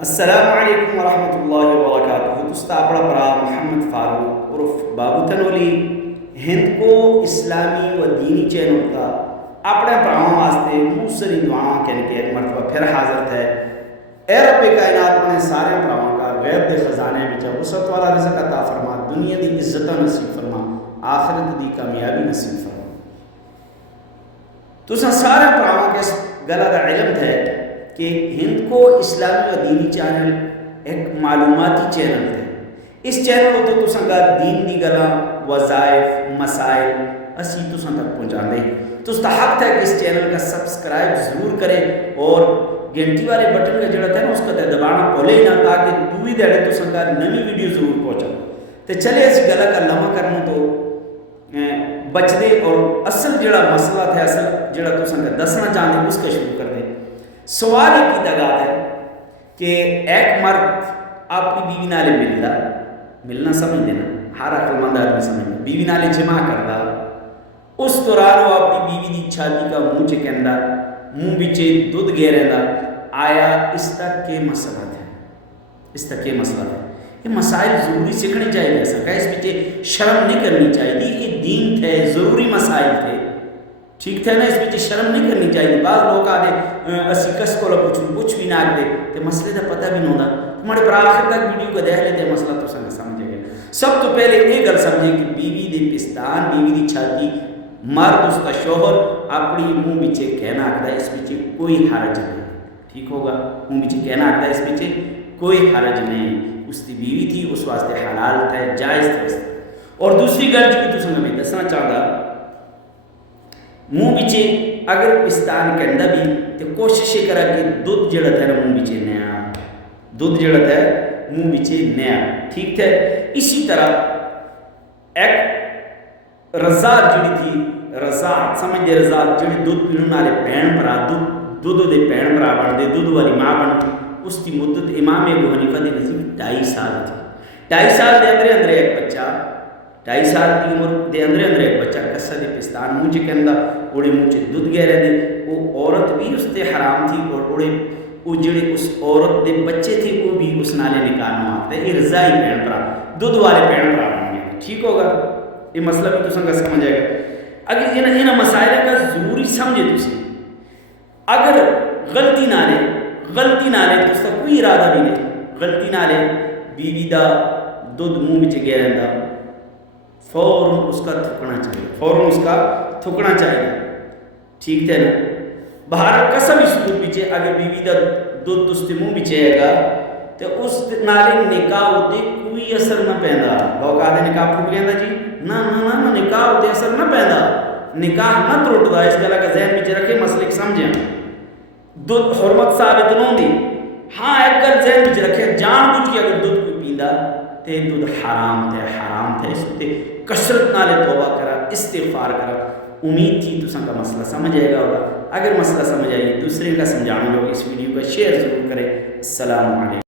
السلام علیکم ورحمۃ اللہ وبرکاتہ دوست اپنا برا محمد فاروق عرف بابو تنولی ہند کو اسلامی و دینی چینل کا اپنے براؤں واسطے موسری دعاؤں کے ایک مرتبہ پھر حاضر ہے۔ اے رب کائنات اپنے سارے براؤں کا غیب دے خزانے میں وسعت والا رزق عطا فرما، دنیا دی عزت نصیب فرما، آخرت دی کامیابی نصیب فرما۔ تو سارے براؤں کے گلا دا علم ہے کہ ہند کو اسلامی و دینی چینل ایک معلوماتی چینل ہے۔ اس چینل تو تساں کا دین دی گلاں وظائف مسائل اسی تساں تک پہنچا دے۔ تو حق ہے کہ اس چینل کا سبسکرائب ضرور کریں اور گھنٹی والے بٹن کا جڑا ہے نا اس کا دبانا بھولے ہی نہ، تاکہ دوئی دیڑے تساں کا نئی ویڈیو ضرور پہنچا۔ تو چلے اس گلا کا لمحہ کرنا تو بچ دے اور اصل جڑا مسئلہ تھا، اصل جڑا تساں کا دسنا چاہتے اس کا شروع کر دیں۔ سوال ہی کی تگاد ہے کہ ایک مرد اپنی بیوی نالے ملنا سمجھ دینا، ہر عقل مند آدمی سمجھنا، بیوی نالے جمع کردا، اس دوران وہ اپنی بیوی دی چھاتی کا منہ چکندہ، منہ بچے دودھ گے رہندا، آیا اس تک کے مسئلہ ہے، اس تک کے مسئلہ ہے۔ یہ مسائل ضروری سیکھنے چاہیے، ایسا اس بچے شرم نہیں کرنی چاہیے، یہ دین تھے، ضروری مسائل تھے، ٹھیک تھے نا، اس بچے شرم نہیں کرنی چاہیے۔ بعض لوگ آدھے اسی کس کو پوچھ بھی نہ آگے تو مسئلے کا پتہ بھی نہیں ہوتا، تمہارے پر آخر تک ویڈیو کو دیکھ لیتے مسئلہ تو سنگ سمجھے گا۔ سب تو پہلے یہ گل سمجھے کہ بیوی دے پستان، بیوی دی چھاتی، مرد اس کا شوہر اپنی منہ بچے کہنا آگتا ہے، اس بچے کوئی حرج نہیں، ٹھیک ہوگا، منہ بچے کہنا آگتا ہے اس بچے کوئی حرج نہیں، اس کی بیوی تھی، اس واسطے حلال تھا، جائز تھا۔ اور دوسری گل جو تو سنگ میں دسنا چاہتا، منہ بچے اگر پستان کہندہ بھی تو کوشش کرا کہ دودھ جڑا ہے منہ بچے نیا، دودھ جڑا ہے منہ بچے نیا، ٹھیک ہے۔ اسی طرح ایک رضاعت جڑی تھی، رضاعت سمجھ دے، رضاعت جڑی دودھ پینے والے بہن بھرا، دودھ دے بہن بھرا بن دے، دودھ والی ماں بن، اس کی مدت امام ابو حنیفہ دی نزدیک 2.5 سال تھی۔ 2.5 سال دے اندر ایک بچہ، 2.5 سال کی عمر دے اندر ایک بچہ کسا دے پستان منہ چکندہ، اوڑے منہ چ دودھ گئے رہنے، وہ عورت بھی اس تے حرام تھی، اور اوڑے وہ جڑے اس عورت دے بچے تھے وہ بھی اس نالے نکاح نہ آتے، یہ رضائی بہن بھرا، دودھ والے بہن بھرا بن گئے، ٹھیک ہوگا۔ یہ مسئلہ بھی تساں کا سمجھ آئے گا۔ اگر انہاں مسائل کا ضروری سمجھے تسی، اگر غلطی نہ لے تو اس کا کوئی ارادہ بھی نہیں، غلطی نہ لے بیوی دا دودھ منہ بچ گیا رہندا، فوراً اس کا تھکنا چاہیے، فوراً اس کا تھکنا چاہیے، ٹھیک ہے نا۔ باہر کسا بھی صورت بچے اگر بیوی دا دودھ اس کے منہ بچے گا تو اس نالے نکاح ہوتے کوئی اثر نہ پیندا۔ لوگ آدھے نکاح پھوٹ گیا جی، نہ نکاح ہوتے اثر نہ پیندا، نکاح نہ ترٹدا، اس گلا کا ذہن بچے رکھے، مسئلے سمجھیں۔ دودھ حرمت ثابت نہیں دی، ہاں ایک گل ذہن بچے رکھے، جان بوجھ کے اگر دودھ کوئی پیندا تے دودھ حرام تھے، اس تے کثرت نالے توبہ کرا، استغفار کرا۔ امید تھی تساں کا مسئلہ سمجھ آئے گا ہوگا۔ اگر مسئلہ سمجھ آئیے دوسرے کا سمجھانا لوگ اس ویڈیو کا شیئر ضرور کریں۔ السلام علیکم۔